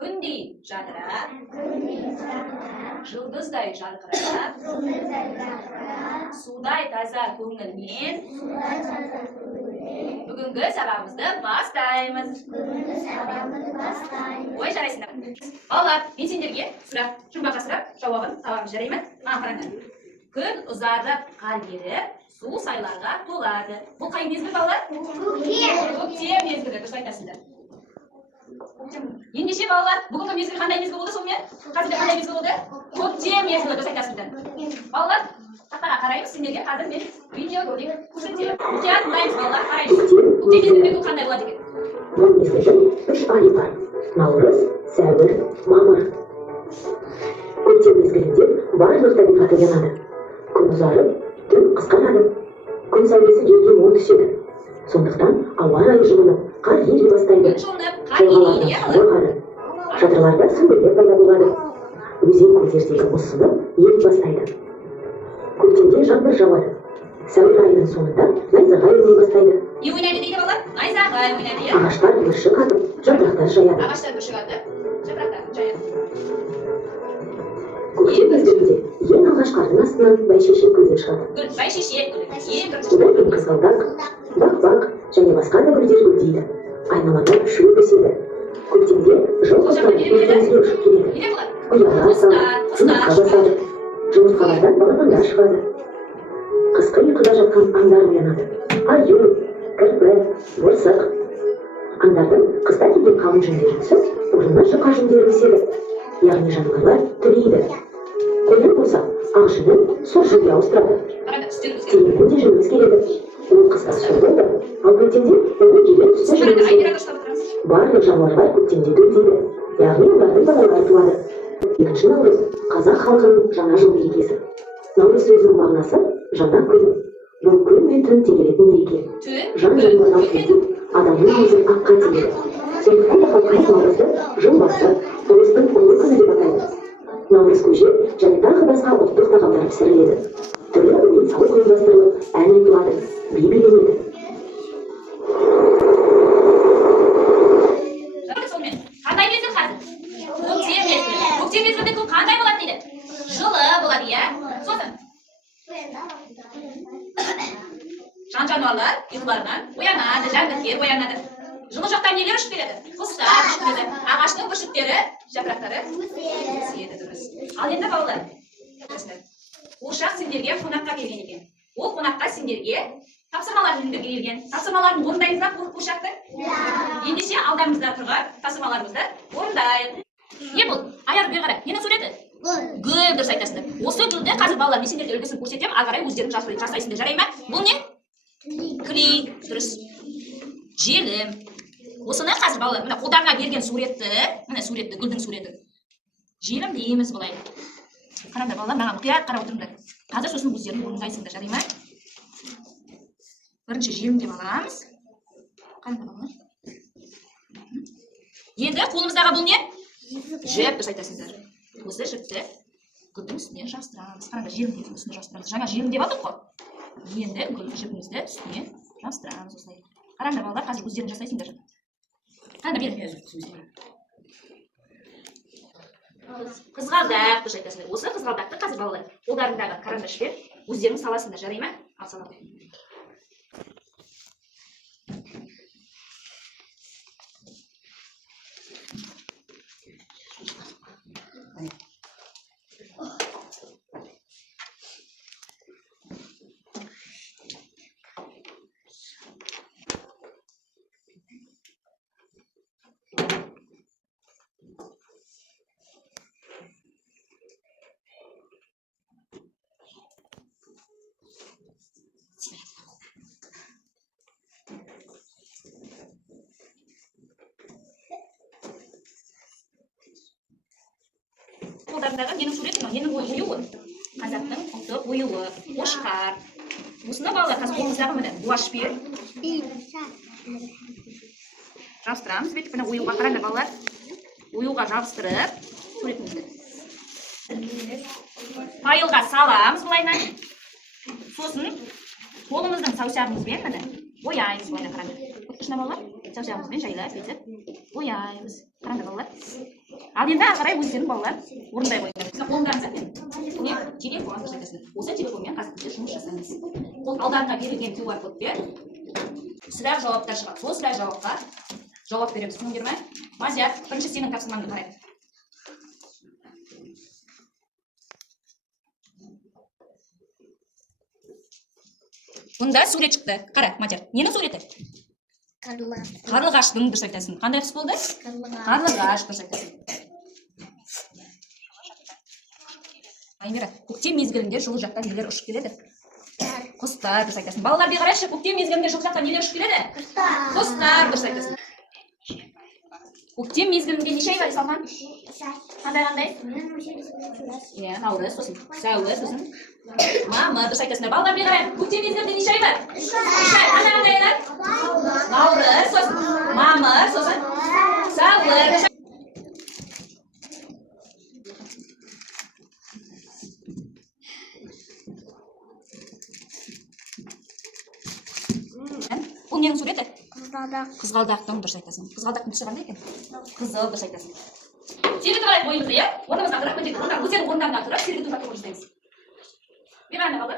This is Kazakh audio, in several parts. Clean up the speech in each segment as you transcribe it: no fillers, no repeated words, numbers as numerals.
Күндей жадырап, жұлдыздай жарқырап, судай таза көңілмен бүгінгі сабағымызды бастаймыз. Ой, жарайсыңдар. Балалар, мен сендерге сұрақ, жұмбаққа сұрақ, жауабын табамыз, жарай ма? Қараңдар. Күн ұзарып, қар еріп, су сайларға толады. Бұл қай мезгіл, балалар? Көктем мезгілі, дұрыс айтасыңдар. Ендеше балалар, бүгінгі мезгіл қандай мезгіл болды сонымен? Қазірде қандай мезгіл болды? Көктем мезгілі, дұрыс айтасыңдар. Балалар, тақтаға қараймыз, сендерге қазір мен видео көрсетемін. Мұқият тыңдаймыз балалар, қараймыз. Көктем мезгілінде күн қандай болады екен? Бұл мезгілдің 3 айы бар. Наурыз, сәуір, мамыр. Көктем мезгілінде барлық табиғат оянады. Күн ұзарып, түн қысқарады. Күн сәулесі жерге мол түседі. Сондықтан ауа райы жылынып, қар ери бастайды. Шатырларда сүңгірлер пайда болады. Өзен көлдердегі мұз сынып, ери бастайды. Көктемде жаңбыр жауады. Сәуір айының соңында найзағай ойнай бастайды. Не ойнайды дейді балалар? Найзағай ойнайды, иә? Ағаштар бүршік атып, жапырақтар жаяды. Ағаштар бүршік атып, жапырақтар жаяды. Көктем мезгілінде ең алғаш қардың астынан бәйшешек гүлдер шығады. Бәйшешек гүлі, ең бірінші. Одан кейін қызғалдақ, бақ-бақ және басқа да гүлдер гүлдейді. Айналада шөп өседі. Көктемде жыл құстары өзімізге ұшып келеді. Ұялар салып, жұмыртқа басады. Жұмыртқалардан балапандар шығады. Қысқы ұйқыда жатқан аңдар оянады. Аю, кірпі, борсық. Аңдардың қыста келген қалың жүндері түсіп, орнына жұқа жүндері өседі. Яғни жануарлар түлейді. Қоян болса, ақ жүнін сұр жүнге ауыстырады. Тегіннен де жүніміз келеді. Ол қыста сұр болды, ал көктемде оның келген түсті жүніміз келеді. Барлық жануарлар көктемде төлдейді. Яғни олардың балалары туады. 2 наурыз қазақ халқының жаңа жыл мерекесі. Наурыз сөзінің мағынасы жаңа күн. Бұл күн мен түн тегелетін мереке. Жан жануарлар түлдеп, адамның өзін аққа тегеді. Сондықтан да халқымыз наурызды жыл басы, ұлыстың ұлы күні деп атайды. Наурыз көже және тағы басқа ұлттық тағамдар пісіріледі. Түрлі ойын сауық ұйымдастырылып, ән айтылады, би биленеді. Қандай мезгіл қазір? Көктем мезгілі. Көктем мезгілде күн қандай болады дейді? Жылы болады, иә? Сосын жан-жануарлар ұйқыларынан оянады, жәндіктер оянады. Жылы жақтан нелер ұшып келеді? Құстар ұшып келеді. Ағаштың бүршіктері, жапырақтары өседі, дұрыс. Ал енді балалар, қуыршақ сендерге қонаққа келген екен. Ол қонаққа сендерге тапсырмалар жөнінде келген. Тапсырмаларын орындаймыз ба қуыршақты? Ендеше алдарыңызда тұрған тапсырмаларымызды орындайық. Не бұл? Аяр бері қарай. Ненің суреті? Гүл, дұрыс айтасыңдар. Осы гүлді қазір балалар мен сендерге үлгісін көрсетемін, ары қарай өздерің жасайсыңдар, жарай ма? Бұл не? Клей, дұрыс. Желім. Осыны қазір балалар, мына қолдарына берген суретті, міне суретті, гүлдің суреті. Желім дейміз былай. Қараңдар балалар, маған мұқият қарап отырыңдар. Қазір сосын өздерің орындайсыңдар, жарай ма? Бірінші желім деп аламыз. Қараңдар балалар. Енді қолымыздағы бұл не? Жіп, дұрыс айтасыңдар. Осы жіпті гүлдің үстіне жабыстырамыз. Қараңдар, желімдердің үстіне жабыстырамыз. Жаңа желім деп алдық қой. Енді гүл жіпімізді үстіне жабыстырамыз осылай. Қараңдар балалар, қазір өздерің жасайсыңдар. Қараңдар, беріңдер. Қызғалдақ, дұрыс айтасыңдар. Осы қызғалдақты қазір балалар қолдарындағы карандашпен өздерің саласыңдар, жарай ма? Ал саламын. Қолдарындағы ненің суреті ма? Ненің оюы? Қазақтың ұлттық оюы, қошқар. Осыны балалар қазір қолымыздағы міне гуашьпен жабыстырамыз. Бүйтіп міне оюға қараңдар балалар. Оюға жабыстырып суретімізді файлға саламыз былайынан. Сосын қолымыздың саусағымызбен міне бояймыз былайынан, қараңдар. Ұтқышына балалар, саусағымызбен жайлап бүйтіп бояймыз. Қараңдар. Ал енді ары қарай өздерің балалар орындай қойыңдар. Сіз қолдарыңызда міне телефон жасайсың. Осы телефонмен қазір біздер жұмыс жасаймыз. Ол алдарына берілген QR кодпен сұрақ жауаптар шығады. Сол сұрақ жауапқа жауап береміз. Түсіндіңдер ме? Мазияр, бірінші сенің тапсырмаңды қарайды. Бұнда сурет шықты. Қара, Мадияр. Ненің суреті? Қарлығаштың дұрыс айтасың. Қандай құс болды? Қарлығаш дұрыс айтасың. Аймира, көктем мезгілінде жылы жақтан нелер ұшып келеді? Құстар дұрыс айтасың. Балалар бері қарайшы, көктем мезгілінде жылы жақтан нелер ұшып келеді? Құстар дұрыс айтасың. Көктем мезгілінде неше ай бар, Исалхан? Қандай? Иә, наурыз, сосын сәуір, сосын мамыр дұрыс айтасыңдар. Балалар бері қарай, көктем мезгілінде неше ай бар? 3 ай. Қандай айлар? Наурыз, сосын мамыр, сосын сәуір. Бұл ненің суреті? Қызғалдақтың дұрыс айтасың. Қызғалдақтың түсі қандай екен? Қызыл дұрыс айтасың. Сергітіп алайық бойымызды, иә? Орнымызға тұрып, өздерің орындарына тұрып, сергітіп жатып жасаймыз. Бері қалды.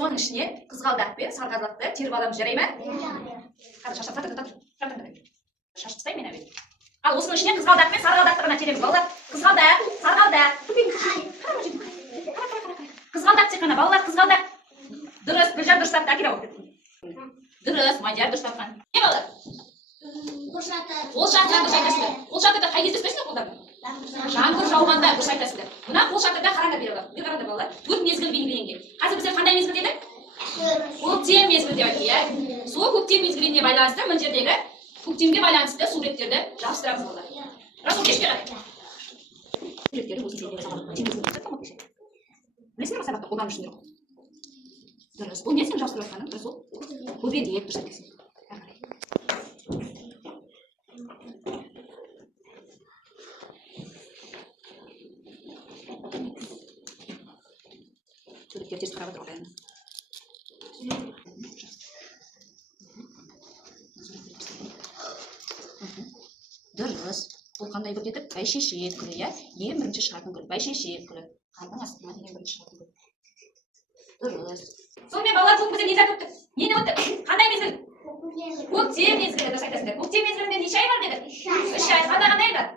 Соның ішіне қызғалдақ пен сарғалдақты теріп аламыз, жарай ма? Қазір шашып шашып тастаймын мен әуелі. Ал осының ішіне қызғалдақ пен сарғалдақты ғана тереміз, балалар. Қызғалдақ, сарғалдақ. Қызғалдақ тек қана, балалар, қызғалдақ. Дұрыс, Гүлжан дұрыс тапты, Акира оқып. Дұрыс, Мадияр дұрыс тапқан. Не балалар? Қол шатырды дұрыс айтасыздар. Қол шатырды қай кезде ұстайсыңдар қолдарында? Жаңбыр жауғанда дұрыс айтасыздар. Мына қол шатырда қараңдар бері қараңдар балалар. 4 мезгіл белгіленген. Қазір біздер қандай мезгіл дедік? Көктем мезгілі деп айтты, иә? Сол көктем мезгіліне байланысты мына жердегі көктемге байланысты суреттерді жабыстырамыз балалар. Расул кешке қарай. Суреттерді осы жерге саламыз. Білесіңдер ме сабақта қолданып жүрсіңдер? Дұрыс. Бұл не сен жабыстырып жатқаның? Расул. Көбелек дұрыс айтасың. Суреттер теріс қарап отырып қояйын. Дұрыс. Бұл қандай гүл дедік? Бәйшешек гүлі, иә? Ең бірінші шығатын гүл. Бәйшешек гүлі. Қардың астына ең бірінші шығатын гүл. Дұрыс. Сонымен балалар бүгін бізде не айтып өтті? Нені өтті? Қандай мезгіл? Көктем мезгілі дұрыс айтасыңдар. Көктем мезгілінде неше ай бар деді? 3 ай. Қандай айлар?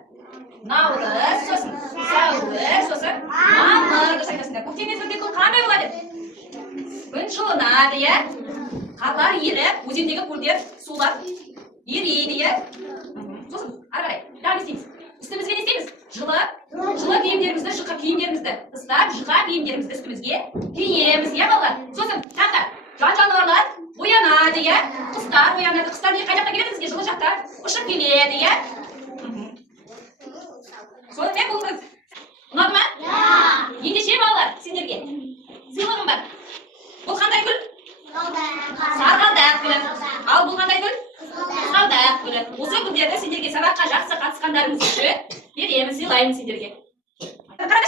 Наурыз, сосын сәуір, сосын мамыр дұрыс айтасыңдар. Көктем мезгілінде күн қандай болады? Күн жылынады, иә? Қарлар еріп, өзендегі көлдер сулап ериді, иә? Сосын ары қарай тағы не істейміз? Үстімізге не істейміз? Жылы киімдерімізді, жұқа киімдерімізді ыстап, жұқа киімдерімізді үстімізге киеміз, иә балалар? Сосын таңда жан-жануарлар оянады, иә? Құстар оянады. Құстар қай жақтан келеді бізге? Жылы жақтан ұшып келеді, иә? Сонымен болыңыз. Ұнады ма? Ендеше балалар, сендерге сыйлығым бар. Бұл қандай гүл? Сарғалдақ гүлі. Ал бұл қандай гүл? Қызғалдақ гүлі. Осы гүлдерді сендерге сабаққа жақсы қатысқандарыңыз үшін беремін, сыйлаймын сендерге. Қараңдар,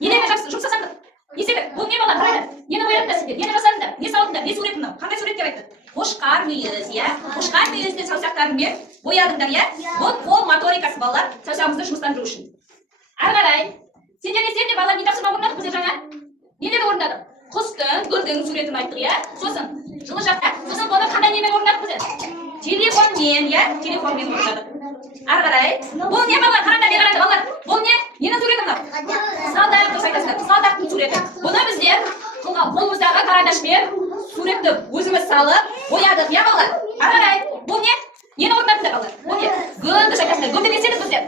нелермен жұмыс жасаңдар? Не істеді? Бұл не балалар? Қараңдар. Нені ойладыңдар сендер? Нені жасадыңдар? Не салдыңдар? Не сурет мынау? Қандай суреттер айтты? Қошқар мүйіз, иә? Қошқар мүйізді саусақтарыңмен боядыңдар, иә? Бұл қол моторикасы балалар, саусағымызды жұмыстандыру үшін. Ары қарай. Сендер не істеді балалар? Не тапсырма орындадық біздер жаңа? Нелерді орындадық? Құстың, гүлдің суретін айттық, иә? Сосын жылы жақта. Сосын бұны қандай немен орындадық біздер? Телефонмен, иә? Телефонмен орындадық. Ары қарай. Бұл не балалар? Қараңдар, не қарайды балалар? Бұл не? Ненің суреті мынау? Қызғалдақ дұрыс айтасыздар. Қызғалдақтың суреті. Бұны біздер қолымыздағы карандашпен suratni o'zimiz solib bo'yadik ya bola. Qarang, bu ne? Neni o'rnatdi bola? Bu ne? G'ildi shakasini, g'ildi desaydi biz deb.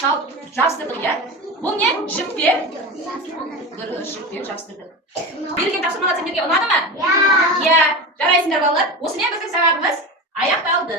Sal jabstirdik ya. Bu ne? Jipper. Jipper jabstirdik. Bergan topshirmalar sizlarga unadimi? Ya. Jaraysizlar bolalar. O'sini ham bizning sababimiz oyoqda oldi.